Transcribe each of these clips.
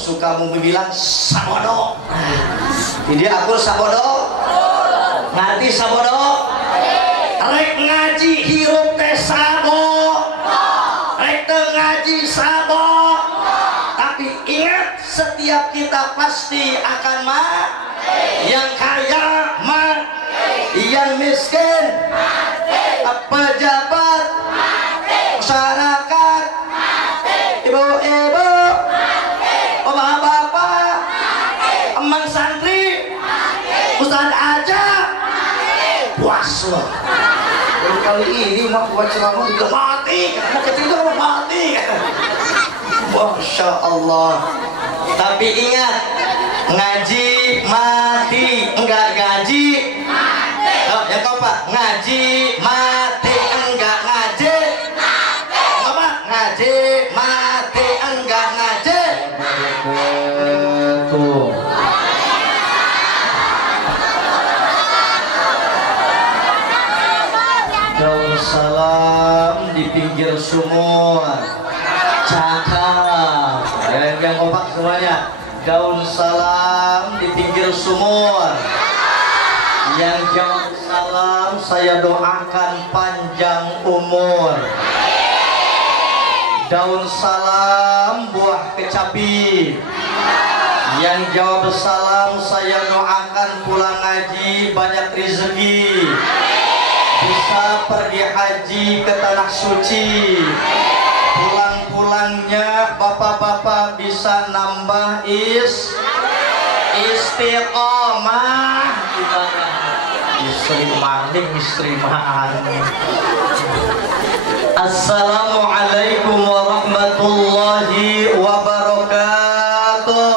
suka mau bilang sabodo. Jadi akur sabodo. Ngerti sabodo? Rek ngaji hirup teh sabo. Rek teu ngaji sabo. Tapi ingat, setiap kita pasti akan mati. Yang kaya mati, yang miskin mati, pejabat mati, masyarakat mati, ibu-ibu mati, bapak-bapak mati, emang santri mati, ustad aja mati, puas loh. Kali ini mah buat ceramah juga mati, karena kecil itu kamu mati. Masya Allah. Tapi ingat, ngaji mati, enggak ngaji mati. Oh, yang keempat, ngaji mati, enggak ngaji mati. Apa? Ngaji mati, enggak ngaji. Tuh. Daun salam di pinggir sumur. Cakap. Yang kompak semuanya. Daun salam di pinggir sumur. Yang jawab salam saya doakan panjang umur. Daun salam buah kecapi. Yang jawab salam saya doakan pulang ngaji banyak rezeki. Bisa pergi haji ke tanah suci. Pulang-pulangnya bapak-bapak bisa nambah istiqomah. Istri maning, istri maning. Assalamualaikum warahmatullahi wabarakatuh.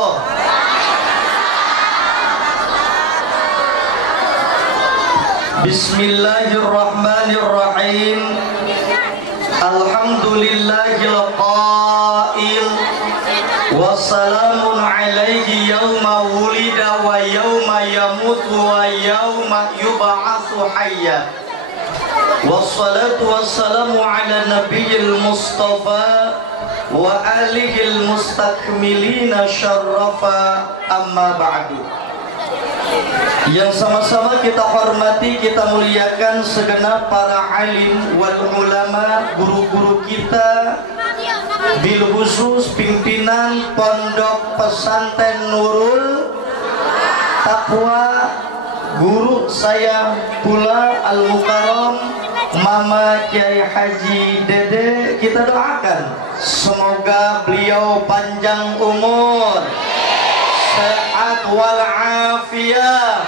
Bismillahirrahmanirrahim. Alhamdulillahil qail wassalamun alaihi yawma wulida wa yawma yamutu wa yawma yub'atsu hayya. Wassalatu wassalamu ala nabiyil mustafa wa alihil mustakmilina syarrafa, amma ba'du. Yang sama-sama kita hormati, kita muliakan segenap para alim wal ulama, guru-guru kita, bil khusus pimpinan Pondok Pesantren Nurul Taqwa, guru saya pula Al Mukarram Mama Kiai Haji Dede. Kita doakan semoga beliau panjang umur, sehat walafiat,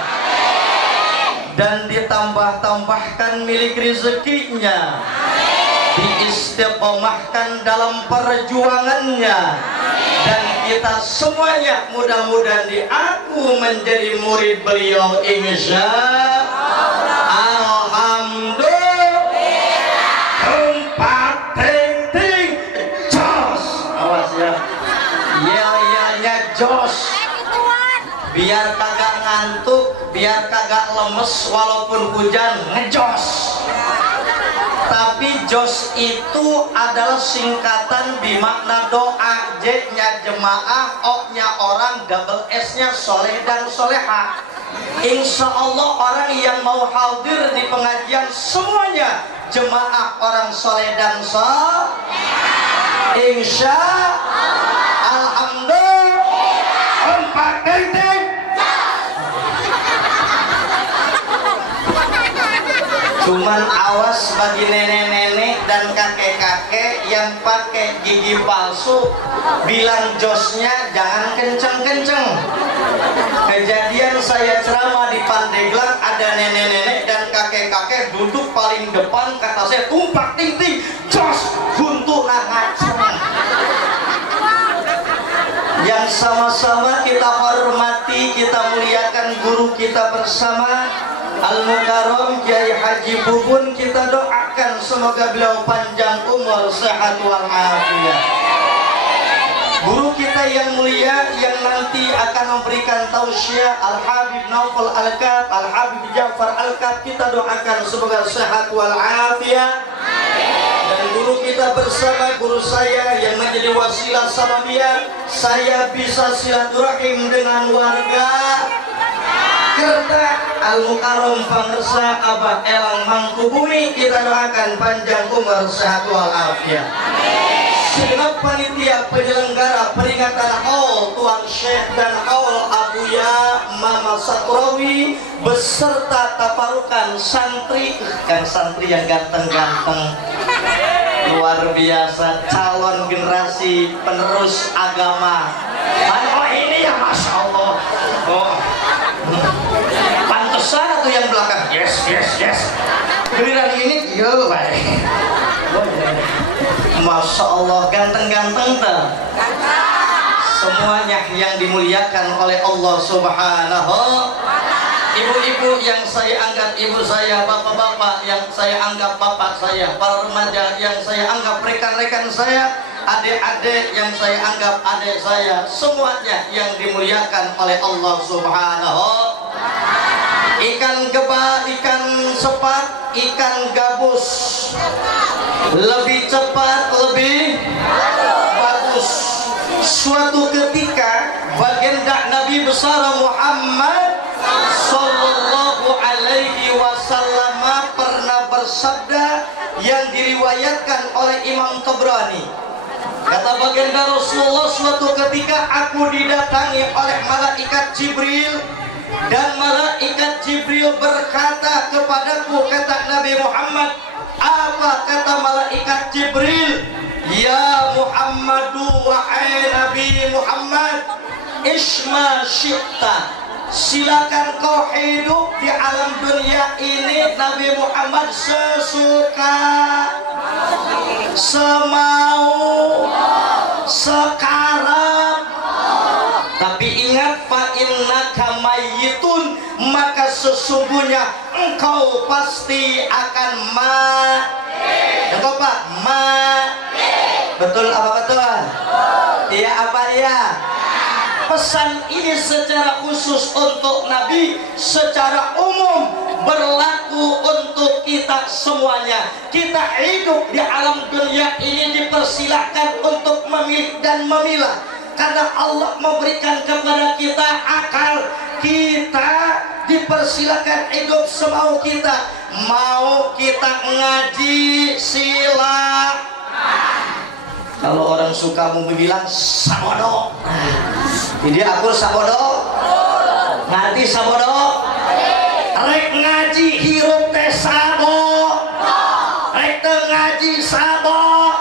dan ditambah-tambahkan milik rezekinya, diistiqomahkan dalam perjuangannya, dan kita semuanya mudah-mudahan diaku menjadi murid beliau insya Allah. Alhamdulillah. Tempat ting-ting jos. Awas ya. Ya jos. Biar kagak ngantuk, biar kagak lemes walaupun hujan, ngejos. Tapi jos itu adalah singkatan bermakna doa. J-nya jemaah, O-nya orang, double S-nya soleh dan soleha. Insya Allah orang yang mau hadir di pengajian semuanya jemaah orang soleh dan soleha. Insya Allah. Alhamdulillah. Empat ting-ting. Cuman awas bagi nenek-nenek dan kakek-kakek yang pakai gigi palsu, bilang josnya jangan kenceng-kenceng. Kejadian saya ceramah di Pandeglang, ada nenek-nenek dan kakek-kakek duduk paling depan, kata saya tumpak ting-ting jos buntu nah ngaceng. Yang sama-sama kita hormati, kita muliakan guru kita bersama Al Mukarram Kiai Haji Bubun, kita doakan semoga beliau panjang umur, sehat walafiat. Guru kita yang mulia yang nanti akan memberikan tausiah Al Habib Naufal Al-Kab, Al Habib Ja'far Al-Kab, kita doakan semoga sehat walafiat. Dan guru kita bersama guru saya yang menjadi wasilah sama dia, saya bisa silaturahim dengan warga Kerta Al-Mukarram Pangersa Abah Elang Mangkubumi. Kita doakan panjang umur sehat walafiat. Segenap panitia penyelenggara peringatan haul Tuan Syekh dan haul Abuya Mama Satrawi beserta taparukan santri, kan santri yang ganteng-ganteng luar biasa, calon generasi penerus agama. Oh ini ya Masya Allah. Oh pantesan atau yang belakang yes giliran ini yo baik. Masya Allah ganteng-ganteng tuh semuanya yang dimuliakan oleh Allah Subhanahu. Ibu-ibu yang saya anggap ibu saya, bapak-bapak yang saya anggap bapak saya, para remaja yang saya anggap rekan-rekan saya, adik-adik yang saya anggap adik saya, semuanya yang dimuliakan oleh Allah Subhanahu. Ikan geba, ikan sepat, ikan gabus, lebih cepat, lebih bagus. Suatu ketika baginda Nabi besar Muhammad Sallallahu Alaihi Wasallam pernah bersabda yang diriwayatkan oleh Imam Tabrani. Kata baginda Rasulullah, suatu ketika aku didatangi oleh malaikat Jibril, dan malaikat Jibril berkata kepadaku, kata Nabi Muhammad, apa kata malaikat Jibril? Ya Muhammadu, wahai Nabi Muhammad, isma syi'ta, silakan kau hidup di alam dunia ini Nabi Muhammad sesuka, semau, sekarang. Tapi ingat, fa innaka mayyitun, maka sesungguhnya engkau pasti akan mati. Engkau Pak, mati. Betul apa betul? Iya apa iya? Pesan ini secara khusus untuk Nabi, secara umum berlaku untuk kita semuanya. Kita hidup di alam dunia ini dipersilahkan untuk memilih dan memilah, karena Allah memberikan kepada kita akal. Kita dipersilakan hidup semau kita. Mau kita ngaji silakan. Kalau orang suka mau bilang sabodo, jadi aku sabodo, ngerti sabodo, rek ngaji hirup teh sabo, rek ngaji sabo.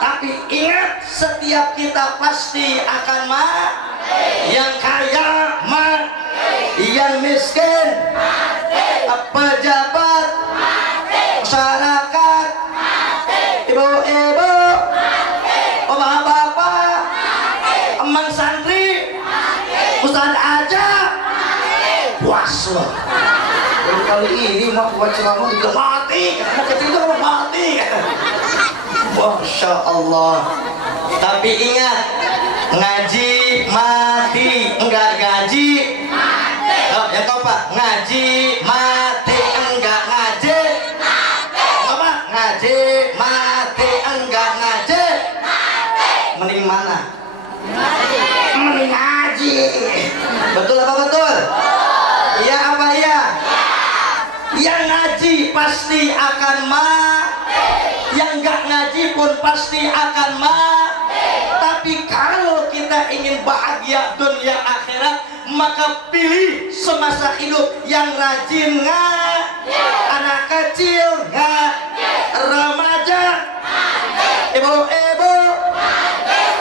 Tapi ingat, setiap kita pasti akan mati. Yang kaya mati, yang miskin mati, pejabat mati, masyarakat mati, ibu-ibu, bapak-bapak, emang santri, ustad aja puas loh. Kali ini mau buat ceramah juga mati, mau kecil juga mati. Masya Allah. Tapi ingat, ngaji mati, enggak ngaji mati. Oh, ya kau Pak, ngaji mati, enggak ngaji mati. Bapak, ngaji mati, enggak ngaji mati. Mending mana? Mending ngaji. Betul apa betul? Iya apa iya? Yang ngaji pasti akan mati, yang enggak ngaji pun pasti akan mati. Tapi kalau kita ingin bahagia dunia akhirat, maka pilih semasa hidup yang rajin ngaji. Anak kecil ngaji, remaja, ibu-ibu,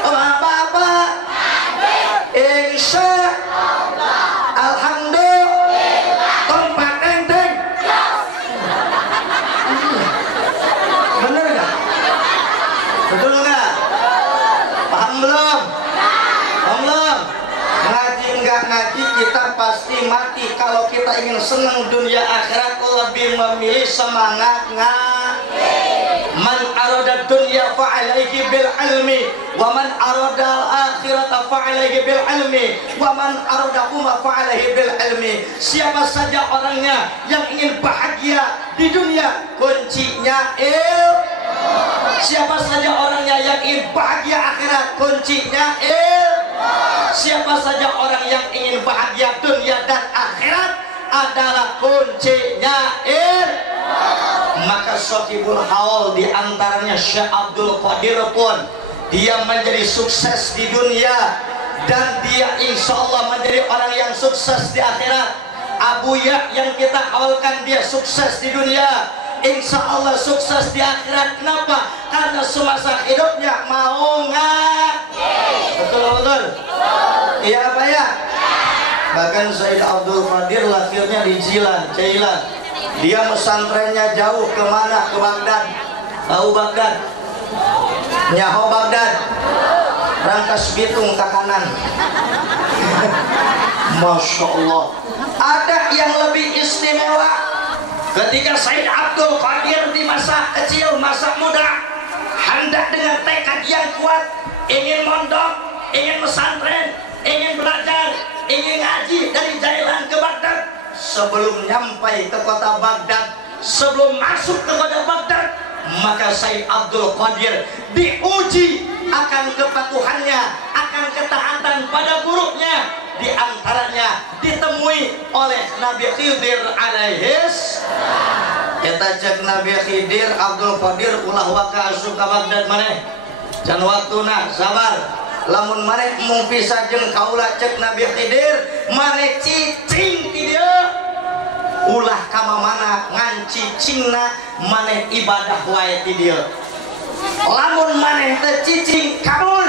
bapak-bapak, insya alhamdulillah, tempat enteng. Bener nggak? Betul nggak? Paham belum? Paham belum? Ngaji enggak ngaji kita pasti mati. Kalau kita ingin senang dunia akhirat, lebih memilih semangat ngaji. Man arada dunya fa'alaihi bil ilmi, wa man arada akhirata fa'alaihi bil ilmi, wa man arada huma fa'alaihi bil ilmi. Siapa saja orangnya yang ingin bahagia di dunia, kuncinya ilmu. Siapa saja orangnya yang ingin bahagia akhirat, kuncinya siapa saja orang yang ingin bahagia dunia dan akhirat adalah kuncinya maka Shahibul Haul diantaranya Syekh Abdul Qadir pun dia menjadi sukses di dunia dan dia insya Allah menjadi orang yang sukses di akhirat. Abu Ya yang kita haulkan dia sukses di dunia, insya Allah sukses di akhirat. Kenapa? Karena semasa hidupnya mau betul? Iya apa ya? Bahkan Said Abdul Qadir lahirnya di Jailan. Dia pesantrennya jauh kemana? Ke Baghdad. Tahu Baghdad? Nyaho Baghdad. Rangkas Bitung ke kanan. Masya Allah. Ada yang lebih istimewa. Ketika Said Abdul Qadir di masa kecil, masa muda, hendak dengan tekad yang kuat, ingin mondok, ingin pesantren, ingin belajar, ingin ngaji dari Jailan ke Baghdad. Sebelum nyampai ke kota Baghdad, sebelum masuk ke kota Baghdad, maka Said Abdul Qadir diuji akan kepatuhannya, akan ketaatan pada gurunya. Di antaranya ditemui oleh Nabi Khidir alaihis. Kita cek Nabi Khidir Abdul Qadir ulah waka asup ka Baghdad maneh. Can waktuna sabar. Lamun maneh mung pisah jeung kaula cek Nabi Khidir, maneh cicing ti dieu. Ulah ka mana ngan cicingna maneh ibadah wae ti dieu. Lamun maneh teu cicing kabur,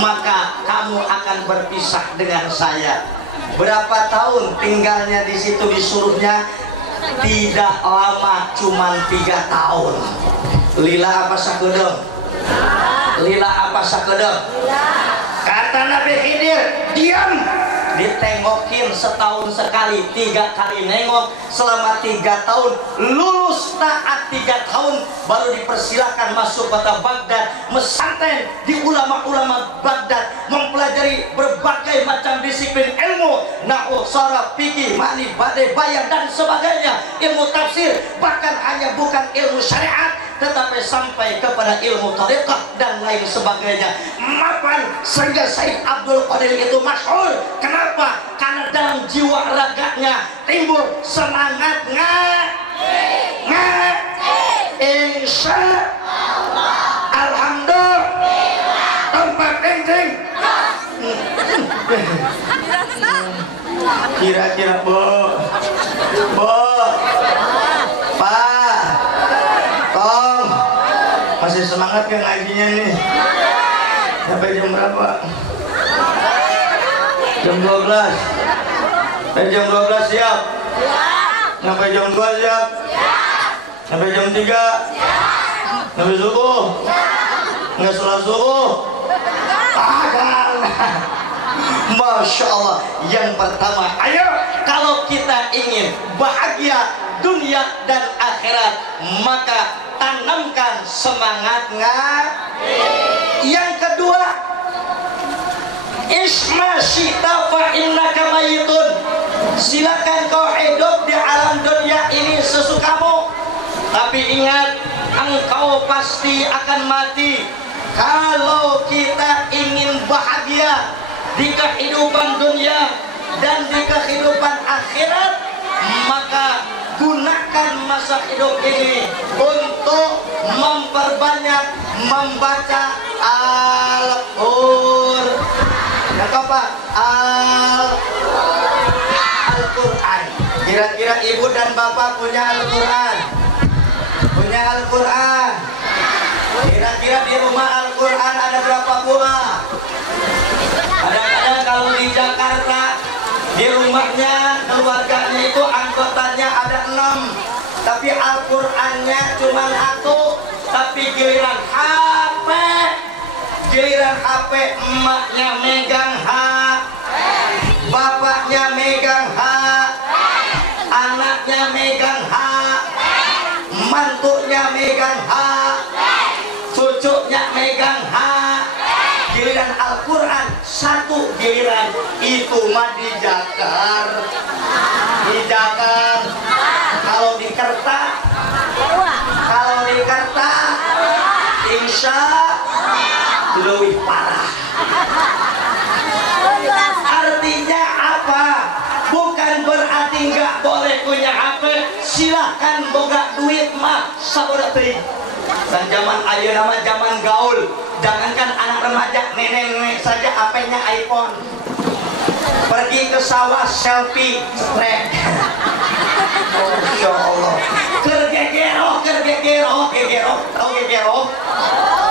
maka kamu akan berpisah dengan saya. Berapa tahun tinggalnya di situ disuruhnya? Tidak lama, cuman 3 tahun. Lila apa sakedeung? Lila apa sakedeung? Kata Nabi Khidir, diam. Ditengokin setahun sekali, 3 kali nengok selama 3 tahun. Lulus taat 3 tahun, baru dipersilakan masuk kota Baghdad, mesantren di ulama-ulama Baghdad, mempelajari berbagai macam disiplin ilmu, nahwu, sharaf, fikih, ma'ni, badai, bayan dan sebagainya, ilmu tafsir, bahkan hanya bukan ilmu syariat, tetapi sampai kepada ilmu tariqah dan lain sebagainya. Mapan sehingga Said Abdul Qadir itu masyhur. Kenapa? Karena dalam jiwa raganya timbul semangat insya alhamdulillah tempat kencing. Kira-kira Bo Pak Tong masih semangat ke ngajinya nih? Sampai jam berapa? Jam 12. Jam 12 siap? Sampai jam 2 siap? Sampai jam 3? Sampai subuh? Nggak sholat subuh? Masya Allah. Yang pertama, ayo kalau kita ingin bahagia dunia dan akhirat, maka tanamkan semangatnya. Yang kedua, isma syita fa innaka mayitun. Silakan kau hidup di alam dunia ini sesukamu, tapi ingat engkau pasti akan mati. Kalau kita ingin bahagia di kehidupan dunia dan di kehidupan akhirat, maka gunakan masa hidup ini untuk memperbanyak membaca Al-Quran. Kira-kira ibu dan bapak punya Al-Quran? Punya Al-Quran? Kira-kira di rumah Al-Quran ada berapa buah? Kadang-kadang kalau di Jakarta, di rumahnya, keluarganya itu anggotanya ada 6, tapi Al-Qurannya cuma 1. Tapi giliran HP, emaknya megang bapaknya megang anaknya megang mantunya megang cucunya megang giliran Al-Quran 1 giliran itu mah dijakar. Kalau di kertas insya lebih parah. Artinya apa? Bukan berarti nggak boleh punya HP, silahkan boga duit mah saboda teuing. Dan zaman ayeuna nama zaman gaul, jangankan anak remaja, nenek-nenek saja HP-nya iPhone. Pergi ke sawah selfie, strek. Masya Allah. Gegero, tahu gegero?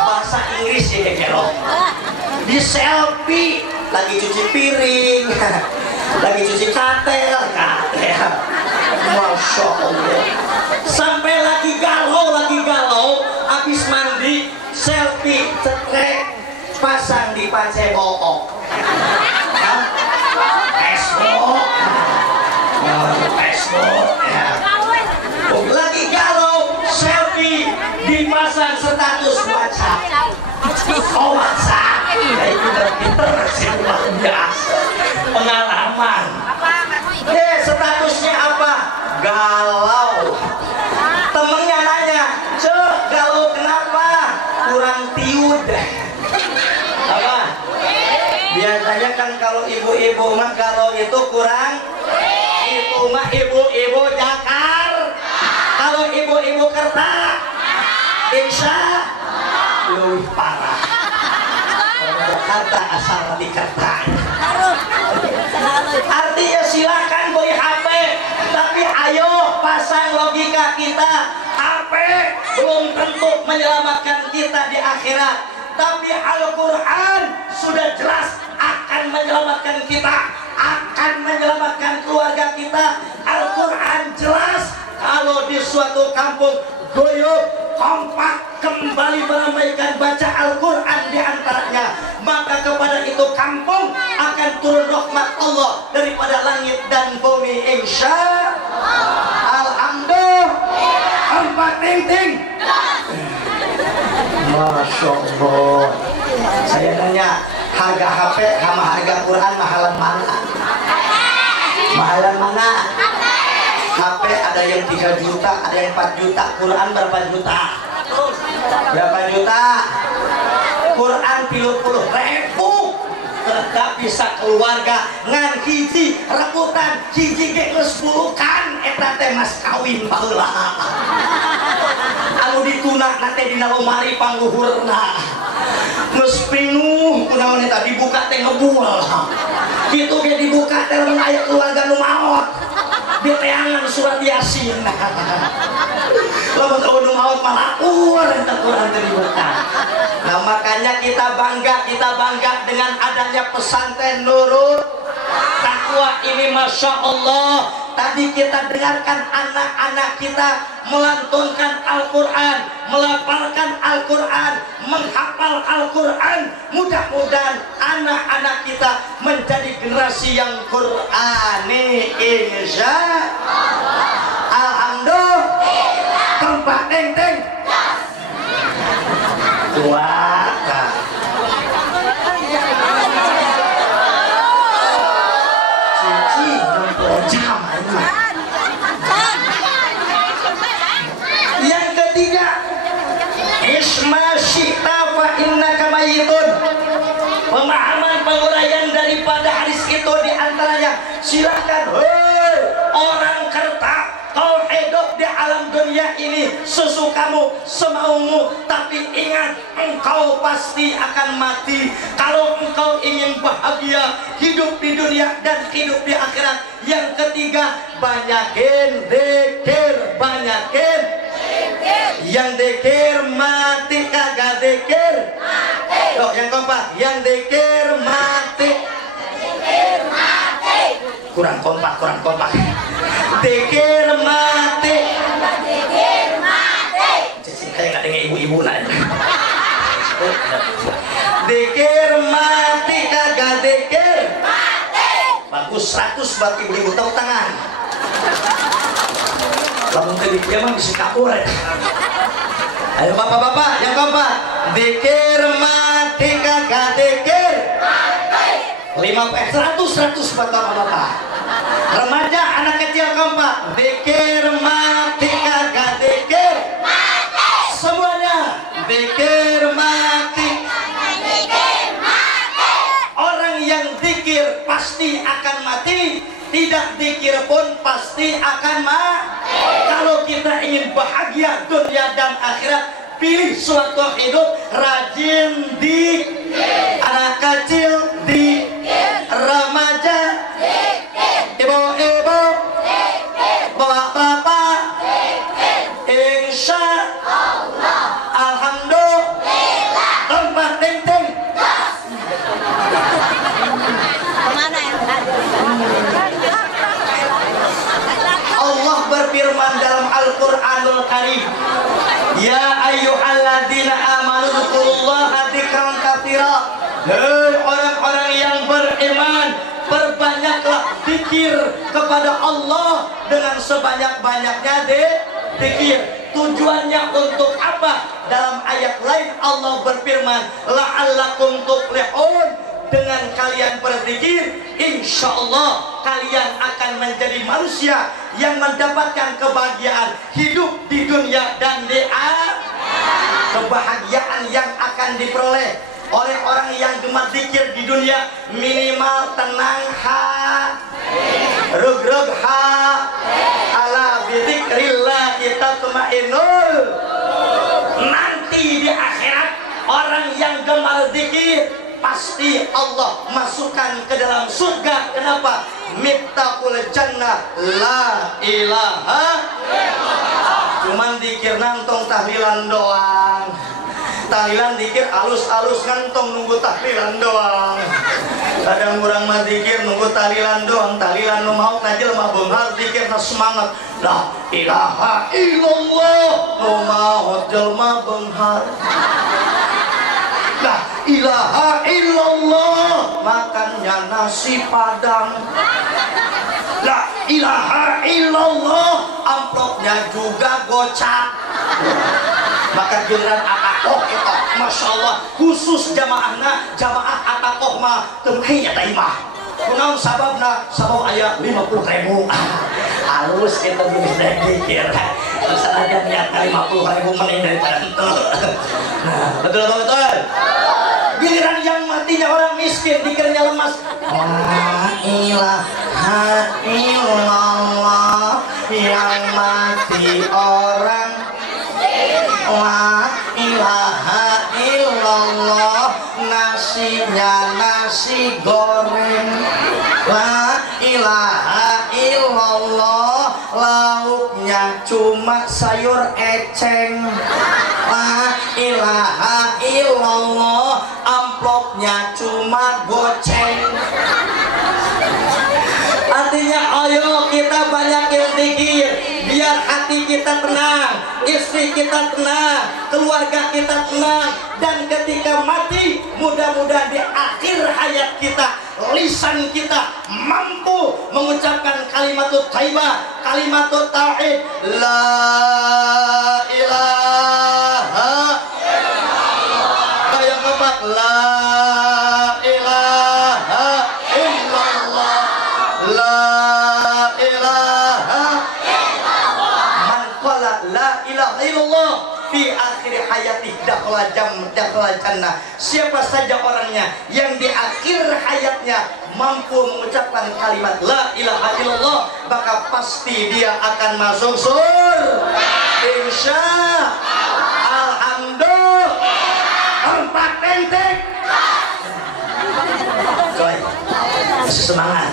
Bahasa Inggris ya gegero. Di selfie, lagi cuci piring, lagi cuci katel. Masya Allah. Sampai lagi galau, habis mandi, selfie, cekrek, pasang di pancing book. Facebook, ya. Lagi galau, selfie, dipasang status WhatsApp. Oh WhatsApp, ya itu udah pinter sih, luar biasa. Pengalaman. Statusnya apa? Galau. Temennya nanya, "Cek, galau kenapa?" Kurang tiud. Apa? Biasanya kan kalau ibu-ibu mah galau itu kurang. Itu mah ibu-ibu jakar. Kalau ibu-ibu kerta, insya lebih parah. Jakarta asal di kerta. Artinya silakan beli HP, tapi ayo pasang logika kita. HP belum tentu menyelamatkan kita di akhirat, tapi Al-Quran sudah jelas akan menyelamatkan kita, akan menyelamatkan keluarga kita. Al-Quran jelas kalau di suatu kampung goyok kompak kembali meramaikan baca Al-Quran di antaranya, maka kepada itu kampung akan turun rahmat Allah daripada langit dan bumi, insya Alhamdulillah. Kompak ting-ting. Masya Allah. Saya nanya, harga HP sama harga Quran mahalan mana? Mahalan mana? HP ada yang 3 juta, ada yang 4 juta. Quran berapa juta? Berapa juta? Quran 30.000. Tetap bisa keluarga ngan hiji rebutan, hiji ge geus pulukan, eta teh mas kawin baheula. Anu ditunak nate dina lomari pangluhurna. Geus pinuh kunaon eta dibuka teh ngebul. Kitu ge dibuka teh mun aya keluarga nu maot. Diteangan surat Yasin. Lamun nu maot malah eta Quran teh dibuka. Nah makanya kita bangga dengan adanya pesantren Nurul Taqwa ini, Masya Allah. Tadi kita dengarkan anak-anak kita melantunkan Al-Quran, melafalkan Al-Quran, menghafal Al-Quran. Mudah-mudahan anak-anak kita menjadi generasi yang Qur'ani, insya Allah. Alhamdulillah. Tempat teng-teng kuat. Cici jam. Yang ketiga, isma syi'ta fa innaka mayyitun. Pemahaman penguraian daripada hadis itu diantaranya, silahkan hei orang kerta, kau hidup di alam dunia ini sesukamu, semaumu, tapi ingat engkau pasti akan mati. Kalau engkau ingin bahagia hidup di dunia dan hidup di akhirat. Yang ketiga, banyakin zikir, banyakin yang zikir mati kagak zikir mati. Loh, yang kompak, yang zikir mati. Kurang kompak. Zikir mati. Cici kayak nggak dengar ibu-ibu nanya. Zikir mati kagak zikir mati. Bagus 100 buat ibu-ibu, tepuk tangan. Lamun tadi dia mah bisa kabur. Ayo bapak-bapak, yang keempat, zikir mati kagak zikir mati. 100 buat bapak-bapak. Remaja, anak kecil keempat, zikir mati kagak zikir mati. Semuanya zikir mati. zikir pasti akan mati, tidak zikir pun pasti akan mati. Kalau kita ingin bahagia dunia dan akhirat, pilih suatu hidup rajin di anak kecil, di remaja, ibu-ibu, bapak-bapak, insya Allah, alhamdulillah, tempat ting-ting. Allah berfirman dalam Al-Quranul Karim, ya ayyuhalladzina amanu dzkurullaha dzikran katsira. Hei orang-orang yang beriman, perbanyaklah zikir kepada Allah dengan sebanyak-banyaknya zikir. Tujuannya untuk apa? Dalam ayat lain Allah berfirman, la'allakum tuflihun. Dengan kalian berzikir, insya Allah kalian akan menjadi manusia yang mendapatkan kebahagiaan hidup di dunia dan di akhirat. Kebahagiaan yang akan diperoleh oleh orang yang gemar zikir di dunia, minimal tenang rug-rug ala bizikrillah kita tatma'innul. Nanti di akhirat orang yang gemar zikir pasti Allah masukkan ke dalam surga. Kenapa? Miftahul jannah la ilaha illallah. Cuman dikir nantong tahlilan doang. Tahlilan dikir alus-alus ngantong nunggu tahlilan doang. Kadang kurang mah dikir nunggu tahlilan doang. Tahlilan nu mau najil mah beunghar dikir na semangat. La ilaha illallah. Nu mau jelma beunghar. La ilaha illallah, makannya nasi padang. La ilaha illallah, amplopnya juga gocap. Maka giliran atakoh itu, masya Allah, khusus jamaahna, jamaah atakoh mah temui nyata imah. Kunaon sababna? Sabab aya 50.000. Halus kita belum dikir. Sanajan niat 50.000 mending daripada itu. Nah, betul. Giliran yang matinya orang miskin, dikirnya lemas. La ilaha illallah, yang mati orang. La ilaha illallah, nasinya nasi goreng. La ilaha illallah, lauknya cuma sayur eceng. La ilaha illallah, amplopnya cuma goceng. Artinya ayo kita banyakin zikir biar hati kita tenang, istri kita tenang, keluarga kita tenang, dan ketika mati mudah-mudahan di akhir hayat kita lisan kita mampu mengucapkan kalimatut thayyibah, kalimatut tauhid, la ilaha illallah. Kayak kepak la ilaha illallah, la ilaha illallah. Man qala la ilaha illallah fi akhir hayati dakhala jannah. Siapa saja orangnya yang di akhir hayatnya mampu mengucapkan kalimat la ilaha illallah, maka pasti dia akan masuk surga. Insya alhamdulillah. Tempat penting. Coy, semangat.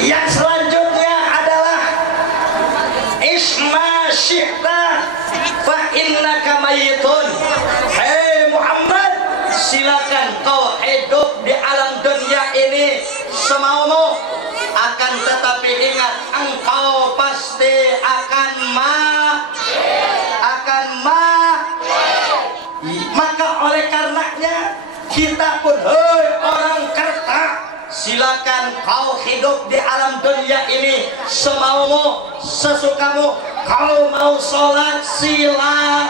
Yang selanjutnya adalah isma syi'ta fa innaka mayyitun. Hei Muhammad, silakan kau hidup di alam dunia ini semaumu, akan tetapi ingat engkau pasti akan mati. Maka oleh karenanya kita pun, hei orang kerta, silakan kau hidup di alam dunia ini semaumu, sesukamu. Kau mau sholat silakan,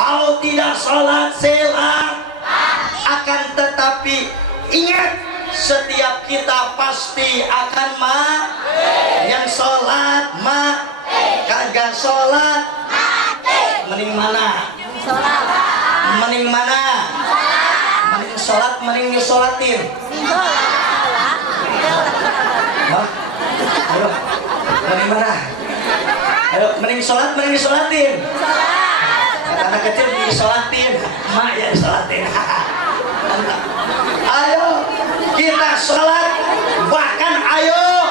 kau tidak sholat silakan. Akan tetapi ingat, setiap kita pasti akan mati. Yang sholat Saiga sholat mending mana? Mending mana? Mending sholat mending nyusolatin. Ayo, mending mana? Ayo, mending sholat mending nyusolatin. Anak kecil disolatin, mak ya disolatin. Ayo kita sholat, bahkan ayo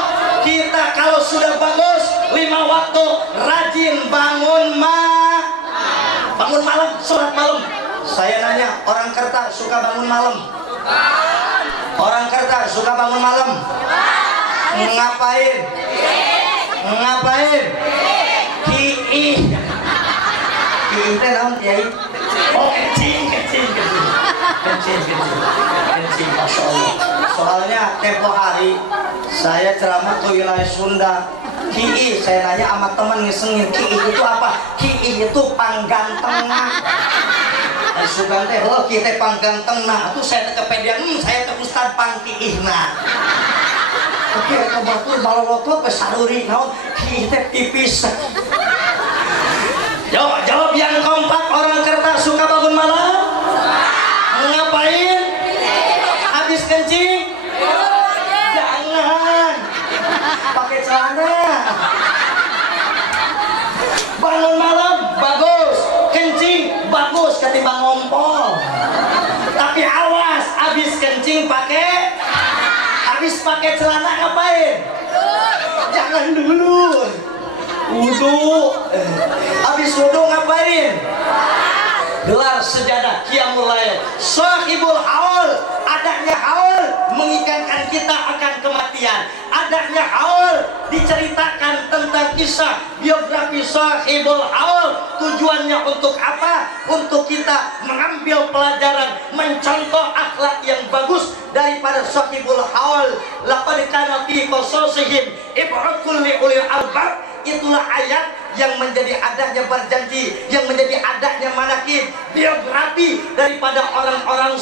kita kalau sudah bagus 5 waktu rajin bangun malam, sholat malam. Saya nanya, orang Kerta suka bangun malam? Orang Kerta suka bangun malam? Ngapain? Ngapain? Kiih teh naon kiai? Oh kencing, Masya Allah. Soalnya tempo hari saya ceramah ke wilayah Sunda. Kiih, saya nanya sama teman ngisengin, kiih itu apa? Kiih itu panggang tengah. Sugan teh, oh kiih teh panggang tengah. Itu saya kepedean, saya ke Ustad pang kiih nah. Oke, kebetul balolotot besaruri naon kiih teh tipis. Jawab yang kompak. Orang Kerta suka bangun malam? Ngapain? Habis kencing? Jangan pakai celana. Bangun malam bagus, kencing bagus ketimbang ngompol. Tapi awas, habis kencing habis pakai celana ngapain? Jangan dulu. Wudu, habis wudu ngapain? Gelar sejadah qiyamul lail. Shahibul haul, adanya haul mengingatkan kita akan kematian. Adanya haul diceritakan tentang kisah biografi Shahibul haul. Tujuannya untuk apa? Untuk kita mengambil pelajaran, mencontoh akhlak yang bagus daripada Shahibul haul. Laqad kana fi qasasihim ib'atul li ulil albab. Itulah ayat yang menjadi adanya berjanji, yang menjadi adanya manakib, biografi daripada orang-orang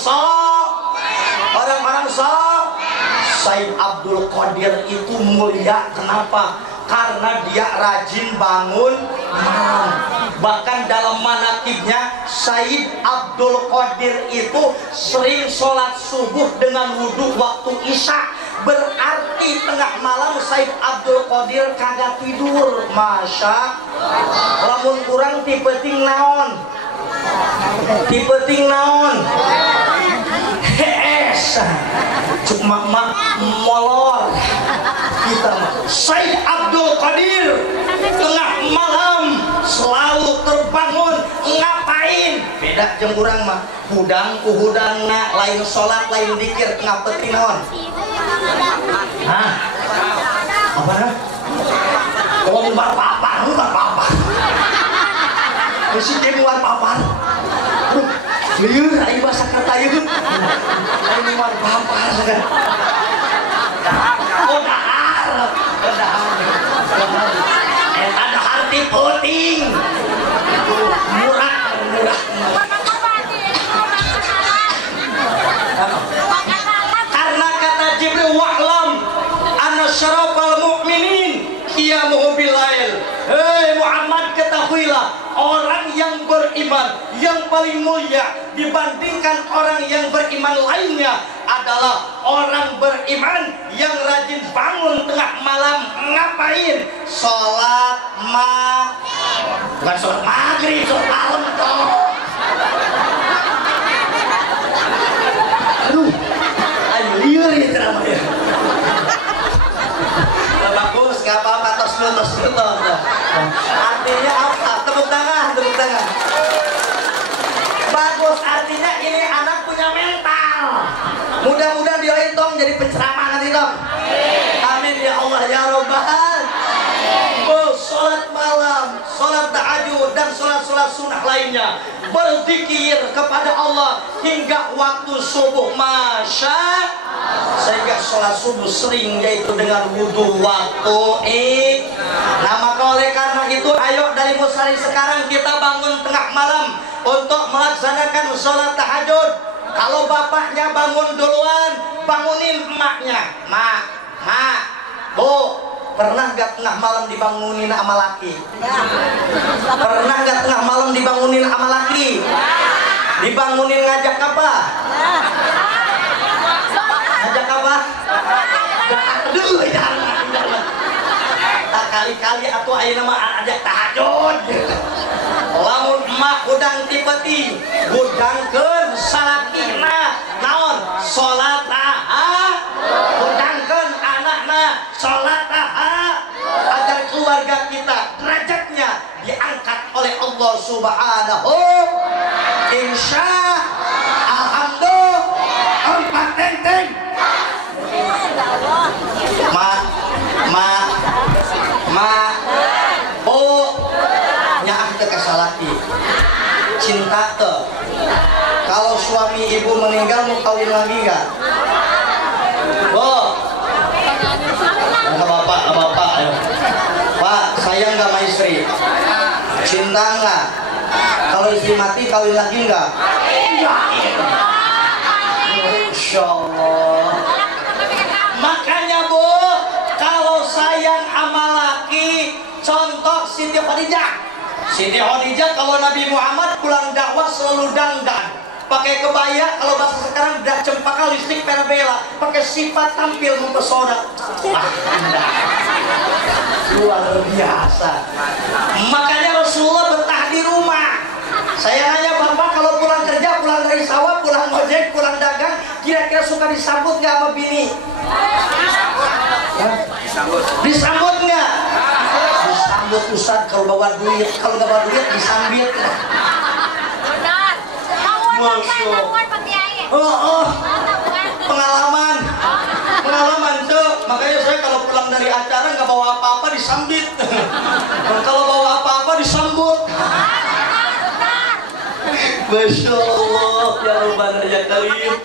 Said Abdul Qadir itu mulia. Kenapa? Karena dia rajin bangun malam. Bahkan dalam manakibnya Said Abdul Qadir itu sering sholat subuh dengan wudhu waktu isya. Berarti tengah malam Said Abdul Qadir kagak tidur. Masya lamun kurang tipe-ting naon cuma molor kita. Said Abdul Qadir tengah malam selalu terbangun. Ngapain? Beda jeung urang mah hudang ku hudangna, lain sholat lain zikir, tengah peuting naon? Hah? Apa nah? Oh, muar papan. Mesti dia muar papan. Liur, aing bahasa Kerta ieu. Aing muar papan sagan. Oh, dahar. Eta dahar ti puting. Murah. Karena kata Jibril wa'lam anna syarafal mu'minin qiyamuhu bilail. Hei Muhammad, ketahuilah orang yang beriman yang paling mulia dibandingkan orang yang beriman lainnya adalah orang beriman yang rajin bangun tengah malam. Ngapain? Sholat bukan sholat maghrib, sholat malam toh. Aduh, liur ya ceramah ya. Bagus, nggak apa-apa, tos dulu. Artinya apa? Tepuk tangan. Bagus, artinya ini anak punya mental. Mudah-mudahan dia tong jadi penceramah nanti dong. Amin ya Allah ya Robbal. Oh, sholat malam, sholat tahajud dan sholat sunnah lainnya, berzikir kepada Allah hingga waktu subuh. Sehingga sholat subuh sering yaitu dengan wudhu waktu Nah maka oleh karena itu ayo dari musari sekarang kita bangun tengah malam untuk melaksanakan sholat tahajud. Kalau bapaknya bangun duluan, bangunin emaknya. Mak, bu, pernah gak tengah malam dibangunin sama laki? Pernah gak tengah malam dibangunin sama laki? Dibangunin ngajak apa? Ngajak apa? Aduh, jangan. Tak kali-kali atuh ayeuna mah ajak tahajud. Lamun emak udang tipeti, udangkeun salakina naon? Salat udangkeun anakna salat agar keluarga kita derajatnya diangkat oleh Allah Subhanahu. Insya alhamdulillah empat tenteng. Nyaah teh kasalaki cinta teh. Kalau suami ibu meninggal mau kawin lagi nggak? Bapak ya. Pak, sayang nggak sama istri? Cinta nggak? Kalau istri mati kawin lagi nggak? Insya Allah. Makanya Bu, kalau sayang sama laki, contoh Siti Khadijah. Siti Khadijah kalau Nabi Muhammad pulang dakwah selalu dandan, pakai kebaya, kalau bahasa sekarang dah cempaka listrik parabela, pakai sifat tampil mempesona. Indah. Luar biasa. Makanya Rasulullah betah di rumah. Saya nanya Bapak kalau pulang kerja, pulang dari sawah, pulang ojek, pulang dagang, kira-kira suka disambut nggak sama bini? Disambut nggak? Disambut Ustaz kalau bawa duit, kalau nggak bawa duit disambit. Pengalaman tuh. Makanya saya kalau pulang dari acara nggak bawa apa-apa disambit. Dan kalau bawa apa-apa disambut. Masya Allah, ya Rabbana ya Karim.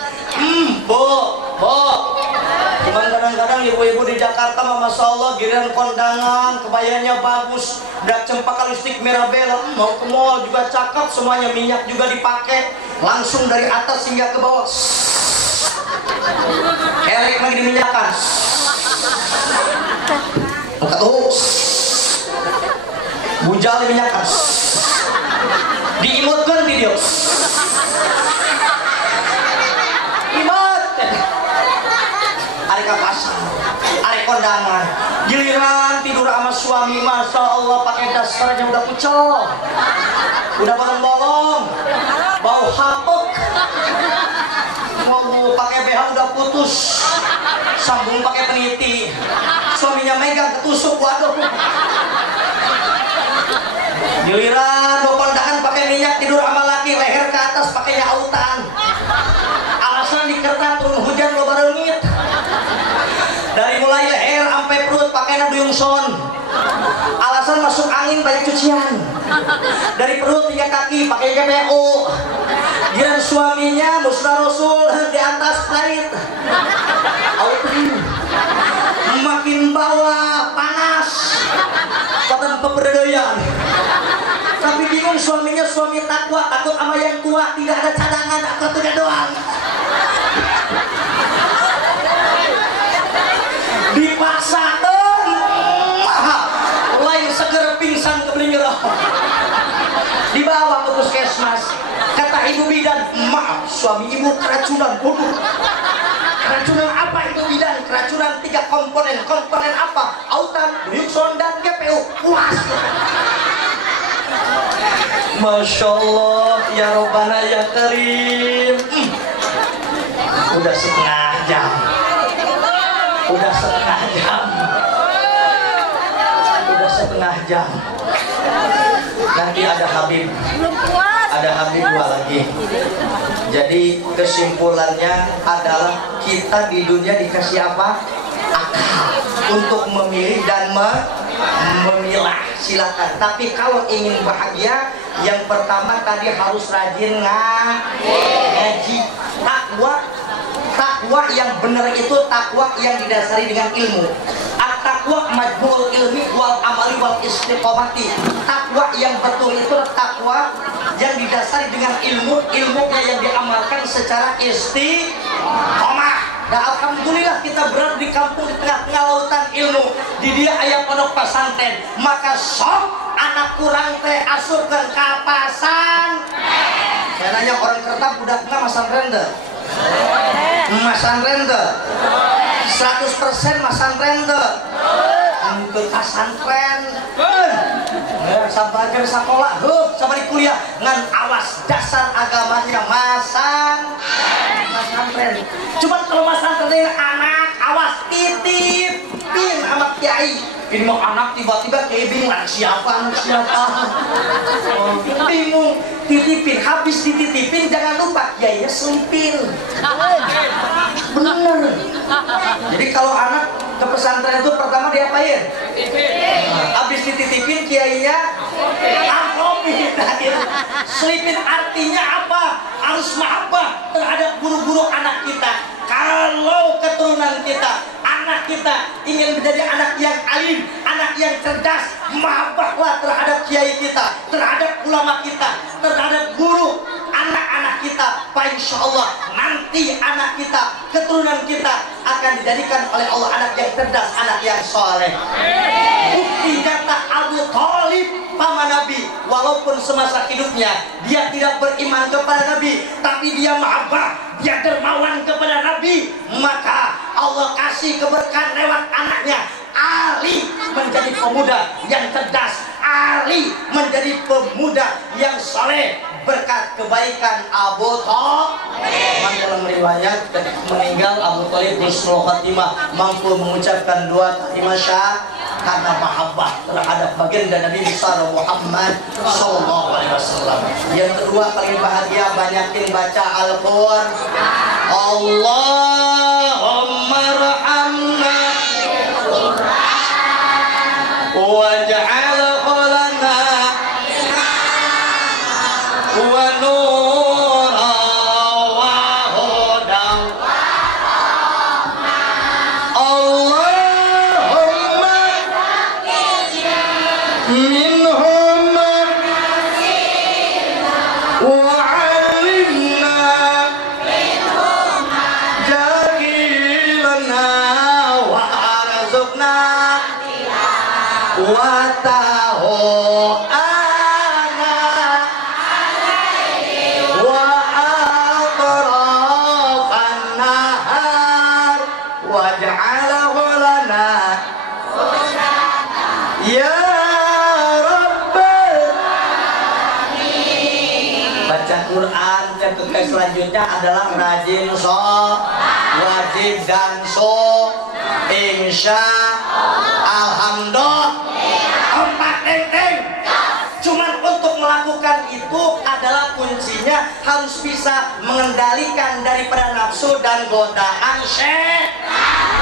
Cuman kadang-kadang ibu-ibu di Jakarta Masya Allah giliran kondangan, kebayanya bagus, udah cempaka listrik merah bela, mau ke mall juga cakep, semuanya minyak juga dipakai, langsung dari atas hingga ke bawah. Erik lagi diminyakan. Angkat tuh. Bujal diminyakan. Diimutkan video. Imut. Ari kapasan, ari kondangan. Giliran tidur sama suami, Masya Allah pakai dasarnya udah pucol, udah bolong-bolong, bau hapuk. Mau pakai BH udah putus, sambung pakai peniti. Suaminya megang ketusuk, waduh. Giliran mau kondangan pakai minyak, tidur sama laki, leher ke atas pakai autan. Alasan dikerta turun hujan lo barengit. Dari mulai leher sampai perut pakai duyung son. Alasan masuk angin banyak cucian. Dari perut hingga kaki pakai GPO. Giliran suaminya musnah Rasul di atas pahit. Autan. Makin bawah panas. Kata pemberdayaan. Tapi bingung suaminya, suami takwa, takut sama yang tua, tidak ada cadangan, satunya doang. Dipaksa lain seger pingsan keblinger. Dibawa ke puskesmas. Kata ibu bidan, maaf suami ibu keracunan. Keracunan apa ibu bidan? Keracunan 3 komponen. Komponen apa? Autan, Nixon dan GPU. Puas. Masya Allah, ya Rabbana ya Karim. Udah setengah jam. Udah setengah jam. Udah setengah jam. Nanti ada Habib. Ada Habib 2 lagi. Jadi kesimpulannya adalah kita di dunia dikasih apa? Akal untuk memilih dan memilah, silakan. Tapi kalau ingin bahagia, yang pertama tadi harus rajin ngaji. Takwa yang benar itu takwa yang didasari dengan ilmu. At-taqwa majmu'ul ilmi wal amali wal istiqomati. Takwa yang betul itu takwa yang didasari dengan ilmu, ilmunya yang diamalkan secara istiqomah. Nah alhamdulillah kita berada di kampung di tengah-tengah lautan ilmu. Di dia aya pondok pesantren. Maka sok anak kurang teh asupkeun ka pesantren. Saya nanya orang Kerta budak nggak masantren teh? Masantren teh? 100% masantren teh? Untuk kasantren sabajar sekolah sabari kuliah ngan awas dasar agamanya masantren. Cuman kalau masantren anak awas titipin sama kiai. Ini mau anak tiba-tiba kayak bingung anak siapa bingung titipin, habis dititipin jangan lupa kiainya selipin. Bener. Jadi kalau anak ke pesantren itu pertama diapain? Habis dititipin kiainya angkopin. Selipin artinya apa? Harus mahabbah terhadap guru-guru anak kita. Kalau keturunan kita, anak kita ingin menjadi anak yang alim, anak yang cerdas, mahabbahlah terhadap kiai kita, terhadap ulama kita, terhadap guru anak-anak kita. Pak insya Allah nanti anak kita, keturunan kita akan dijadikan oleh Allah anak yang cerdas, anak yang soleh. Bukti nyata Abu Thalib paman Nabi, walaupun semasa hidupnya dia tidak beriman kepada Nabi, tapi dia mahabbah, dia dermawan kepada Nabi, maka Allah kasih keberkahan lewat anaknya. Ali menjadi pemuda yang cerdas, Ali menjadi pemuda yang soleh berkat kebaikan Abu Thalib. Dalam riwayat ketika meninggal Abu Thalib husnul khatimah, mampu mengucapkan dua kalimat karena mahabbah terhadap baginda Nabi besar Muhammad sallallahu alaihi wasallam. Yang kedua paling bahagia banyakin baca Al-Qur'an. Allahumma rahamna waj'al lana wa nura wa hudan. Allahumma minhum wa 'allimna jahilana wa arzuqna wa ta'ala wa atrafan nahar waj'alahu lana ya Rabbal alamin. Baca Quran dan tugas selanjutnya adalah rajin wajib dan insya alhamdulillah. Empat enteng. Cuman untuk melakukan itu adalah kuncinya harus bisa mengendalikan daripada nafsu dan godaan syaitan.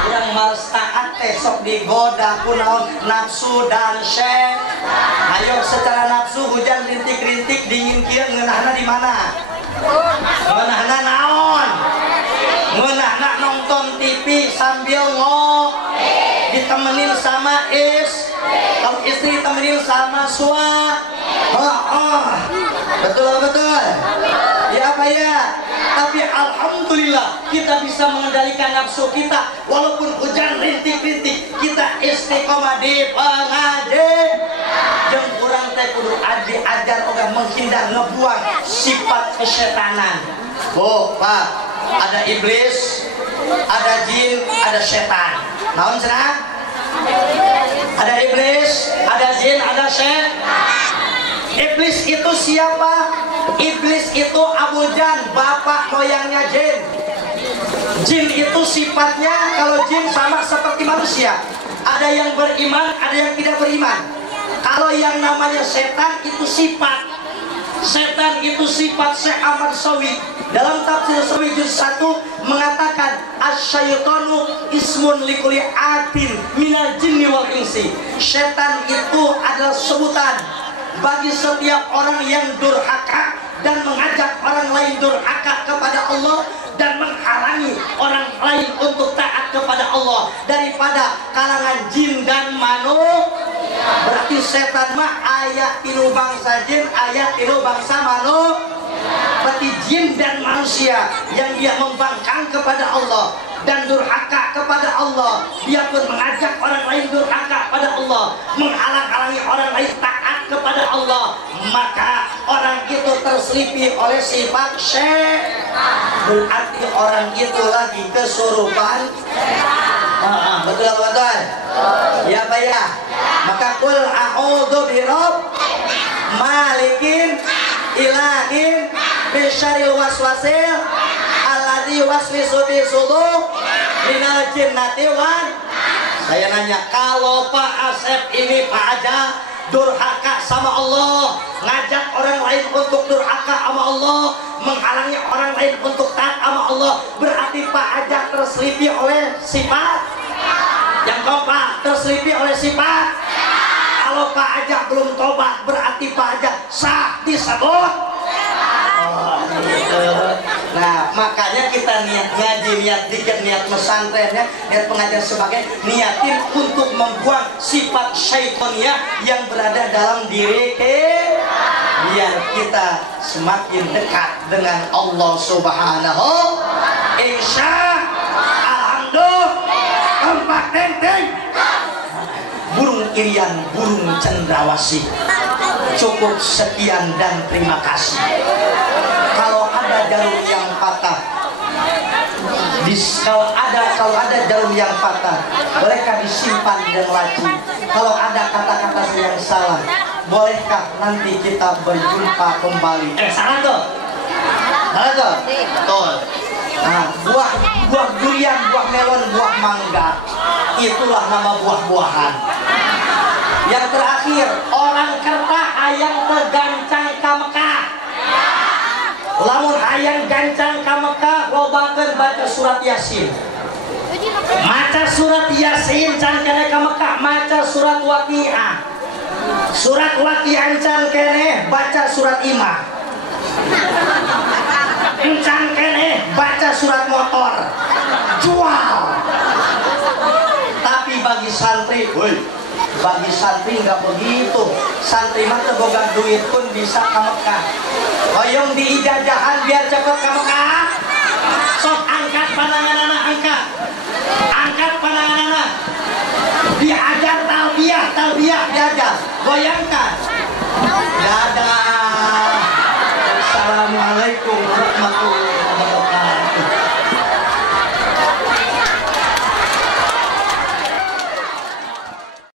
Yang males taat sok digoda kunaon nafsu dan syaitan. Ayo secara nafsu hujan rintik-rintik dingin kieu ngeunahna di mana? Ngeunahna naon? Ngeunahna nonton TV sambil ditemenin sama kalau istri ditemenin sama betul ya apa ya. Tapi alhamdulillah kita bisa mengendalikan nafsu kita walaupun hujan rintik-rintik, kita istiqomah di pengajian. Jeung urang teh kudu diajar oge menghindar ngebuang sifat kesyetanan. Pak, ada iblis, ada jin, ada setan. Naon cenah? Ada iblis, ada jin, ada setan. Iblis itu siapa? Iblis itu Abu Jan, bapak moyangnya jin. Jin itu sifatnya, kalau jin sama seperti manusia. Ada yang beriman, ada yang tidak beriman. Kalau yang namanya setan itu sifat. Setan itu sifat Syekh Ahmad Sawi dalam tafsir Sawi juz 1 mengatakan asyaitonu ismun likulli atin minal jinni wal insi. Setan itu adalah sebutan bagi setiap orang yang durhaka dan mengajak orang lain durhaka kepada Allah dan menghalangi orang lain untuk taat kepada Allah daripada kalangan jin dan manusia. Berarti setan mah aya tilu bangsa jin, aya tilu bangsa manusia. Berarti jin dan manusia yang dia membangkang kepada Allah dan durhaka kepada Allah, dia pun mengajak orang lain durhaka pada Allah, menghalang-halangi orang lain taat kepada Allah, maka orang itu terselipi oleh sifat syaitan. Berarti orang itu lagi kesurupan. Betul? Ya Pak ya. Maka kul a'udzu birab malikin ilahin min syarril waswasil alladzi yuwaswisu fi sudur minal jinnati wan. Saya nanya, kalau Pak Asep ini Pak Haja durhaka sama Allah, ngajak orang lain untuk durhaka sama Allah, menghalangi orang lain untuk taat sama Allah, berarti Pak Haja terselipi oleh sifat yang keempat, terselipi oleh sifat. Kalau Pak Haja belum tobat, berarti Pak Haja sah disebut. Nah, makanya kita niat ngaji, niat dikir, niat pesantrennya, niat pengajian sebagai niatin untuk membuang sifat syaitannya yang berada dalam diri kita, biar kita semakin dekat dengan Allah Subhanahu. Insya alhamdulillah tempat tenteng burung irian, burung cendrawasih. Cukup sekian dan terima kasih. Kalau ada jarum yang patah, kalau ada jarum yang patah, bolehkah disimpan dan laci? Kalau ada kata-kata yang salah, bolehkah nanti kita berjumpa kembali? Salah tuh. Betul. Nah, buah durian, buah melon, buah mangga, itulah nama buah-buahan. Yang terakhir, orang kerta hayang tergancang ka Mekah. Lamun hayang gancang ka Mekah, lobakeun baca surat Yasin. Maca surat Yasin can kene ka Mekah, maca surat Waqiah. Surat Waqiah can kene baca surat Imah. Can kene baca surat motor. Jual. Tapi bagi santri, bagi santri nggak begitu. Santri mah teboga duit pun bisa ke Mekah. Hoyong di ijajahan biar cepet ke Mekah. Sok angkat pandangan anak, angkat pandangan anak. Diajar talbiyah diajar. Goyangkan dada,